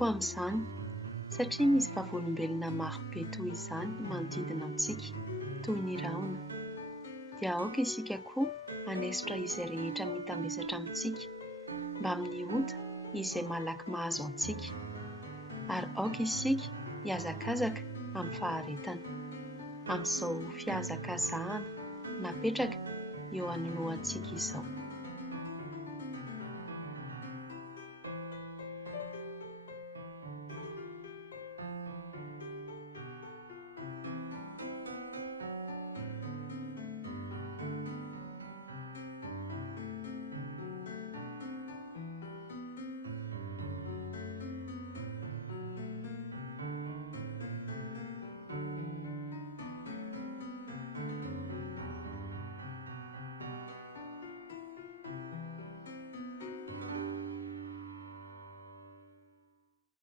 koa amin'izany satria misy vavolombelona maro be toy izany manodidina antsika toy ny rahona, dia aoka isika koa hanesitra izay rehetra mitambesatra amintsika mba amin'ny ota izay malaky mahazo antsika, ary aoka isika hiazakazaka amin'ny faharetana amin'izao fihazakazahana napetraka eo anoloantsika izao.